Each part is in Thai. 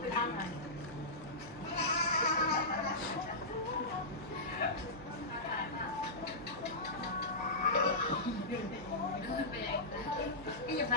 ไปทางไหนพี่จ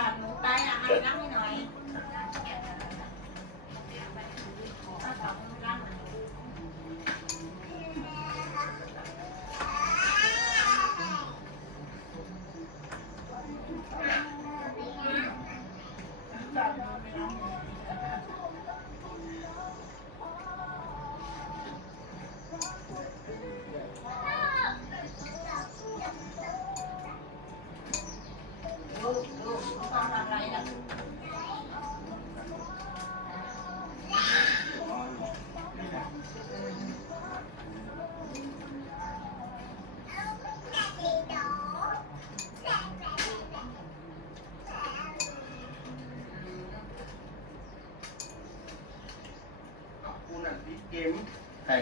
ใช่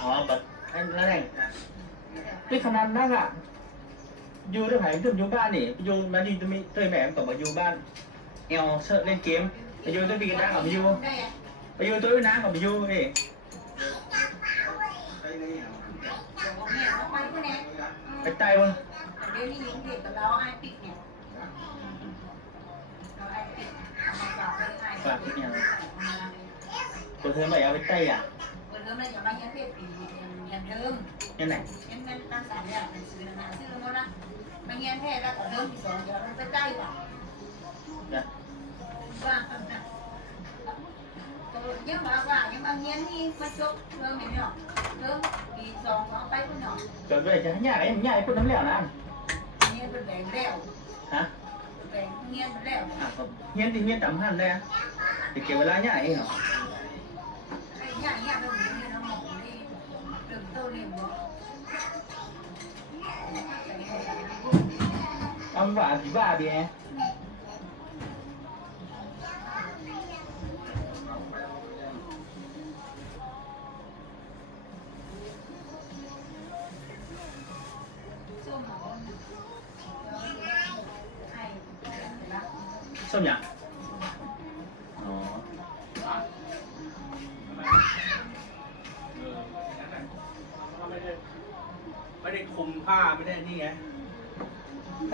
อ๋อแบบไอ้นั่นไงพี่ขนาดนั้นอะอยู่ด้วยไผ่ถึงอยู่บ้านนี่อยู่มาดีจะมีเตยแหม่ต่อมาอยู่บ้านเอลเชิร์เล่นเกมไปอยู่ตัวปีกันได้กับไปอยู่ได้อะไปอยู่ตัวน้ำกับไปอยู่เอ้ไปไหนอะเดี๋ยไปไต่บนเดี๋ยวนี้ยิงเด็กกับเราไอ้ปิกเนี่บ้ามาฝากพี่เนี่ยตัวเธอไม่เอาไปไต่อะ ย่ามาเยี่ยมเพศปีอย่างเดิมยังไงเห็นมันตั้งสามอย่างเป็นซื้อนะซื้อหมดละมาเยี่ยมเพศแล้วก็เริ่มที่สองเดี๋ยวเราไปใกล้ว่ะเนี่ยว่านะยังมาว่ายังมาเยี่ยมนี่มาจบเริ่มเนาะเริ่มปีสองเอาไปคนเนาะจนไปจะให้ยากไอ้มันยากไอ้พูดน้ำเหลวนะเงี้ยเป็นแบ่งแล้วฮะแบ่งเงี้ยเป็นแล้วอะก็เฮียนที่เฮียนต่ำหันเลยจะเก็บเวลายากไอ้เหรอไอ้เงี้ยเงี้ยเป็ เอาหวานผีบ้าดีไงส้มหอมไอ้ละส้มยังอ๋อไม่ได้ไม่ได้คุมผ้าไม่ได้นี่ไง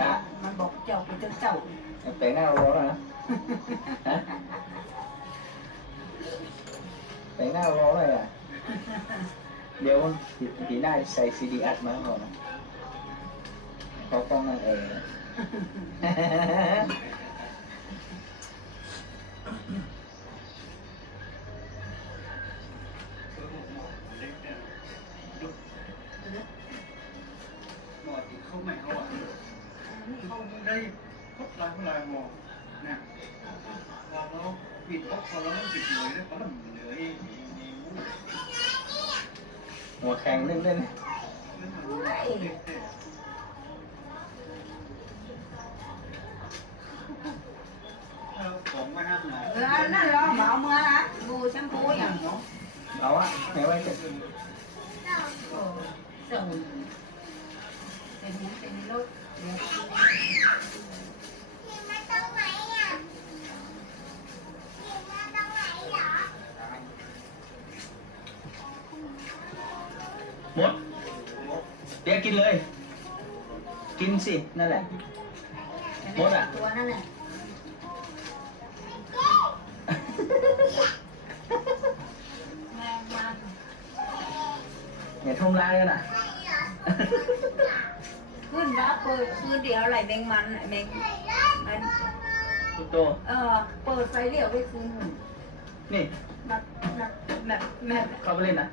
ตามันบอกเจ้าเป็นเจ้าแต่งหน้าร้อนแล้วนะฮะแต่งหน้าร้อนเลยอะเดี๋ยวผีหน้าใส่ซีดีอัดมาก่อนนะเขาต้องนั่งเอง หลือหัวแข็งเล่นเล่นของมาห้ามหน่อยเออนั่นเราเหมาเมื่อนะดูแชมพูอย่างเนาะเอาอะไหนไว้จะโอ้ส่งเป็นเป็นรถเดี๋ยว เดี๋ยวกินเลย กินสิ นั่นแหละหมดอะ ตัวนั่นแหละ แมงมันอย่าทำลายกันอะ ขึ้นแล้วเปิดคืนเดียวอะไรแมงมันแมงมันตุ๊กโต เออเปิดไฟเดียวไปคืนนี่ แบบแบบแบบแบบเข้าไปเล่นนะ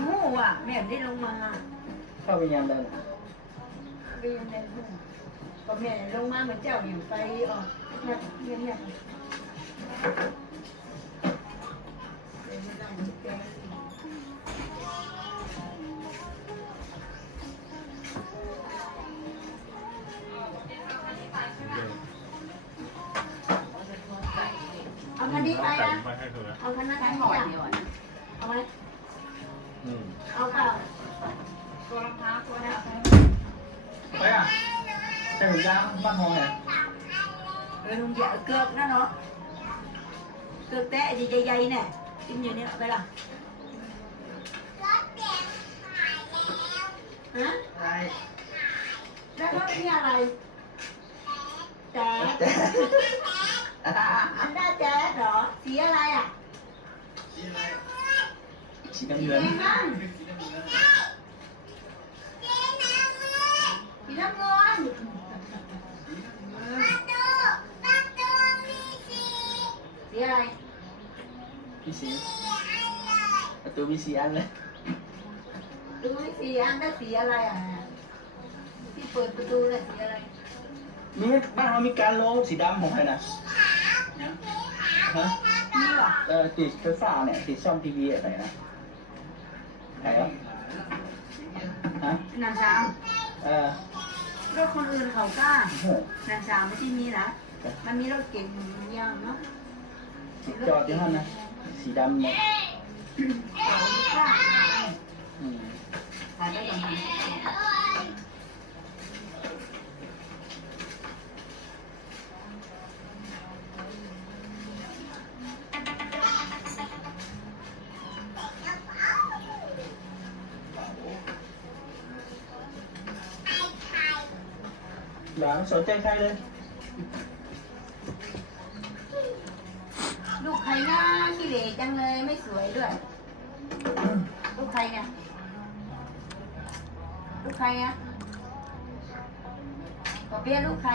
งูอะแม่ได้ลงมา เข้าไปยามเดินเรียนในห้องก็แม่ลงมาเหมือนเจ้าอยู่ไปอ๋อแบบเรียนเนี่ยเอาคันนี้ไปนะเอาคันนั้นไปหอยเดียวนะเอาไหมอืม เอาเปล่า ตัวรองเท้าตัวนี้เอาไปไปอะใส่ถุงยางบ้านหองไงเออลุงเหยียบเกือบนะเนาะเกิดแตะใหญ่ๆเนี่ยกินอยู่เนี่ยเอาไปละฮะใช่แล้วรถนี่อะไรแจ๊ดอันด้าแจ๊ดเหรอสีอะไรอะสีอะไรสีน้ำเงิน พี่สีประตูมีสีอันเลยดูไม่สีอันด้าสีอะไรอะที่เปิดประตูน่ะสีอะไรมีบ้านเรามีการลงสีดำของใครนะเนี่ยฮะนี่เหรอเออติดไฟฟ้าเนี่ยติดช่องทีวีอะไรนะไหนวะฮะนางสามเออรถคนอื่นเขากล้าโอ้โหนางสามไม่ใช่มีนะมันมีรถเก่งอยางเนาะจอดที่ห้องนะ สีดำหมดเขาไม่กล้าอืมถ่ายได้ก่อนค่ะอย่าไม่สนใจใครเลย เหร่จังเลยไม่สวยด้วย ลูกใครเนี่ย ลูกใครอะปอเปี๊ยะลูกใคร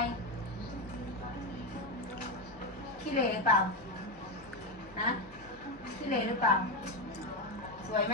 ขี้เหร่เปล่า นะขี้เหร่หรือเปล่า สวยไหม